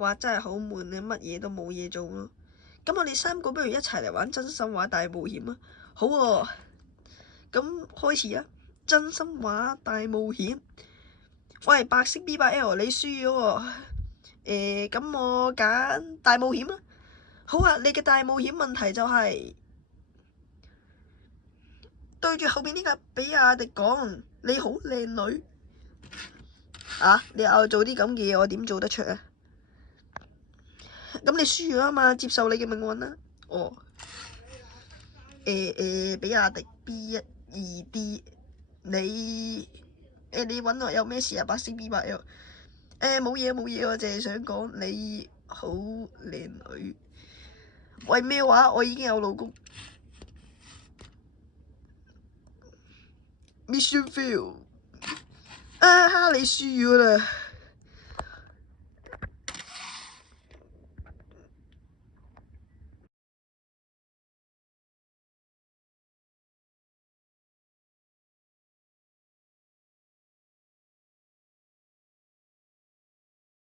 話真係好悶，你乜嘢都冇嘢做咯。咁我哋3個不如一齊嚟玩真心話大冒險啊！好喎，咁開始啊！真心話大冒險。喂，白色 B8L 你輸咗喎。咁我揀大冒險啦。好啊，你嘅大冒險問題就係對住後邊呢架比亞迪講你好靚女。啊！你又做啲咁嘅嘢，我點做得出啊？咁你輸咗啊嘛，接受你嘅命運啦。哦。比亞迪 B12D，你揾我有咩事啊？白色 B8L。冇嘢，我淨係想講你好靚女。喂，咩話？我已經有老公。Mission fail。你輸咗啦。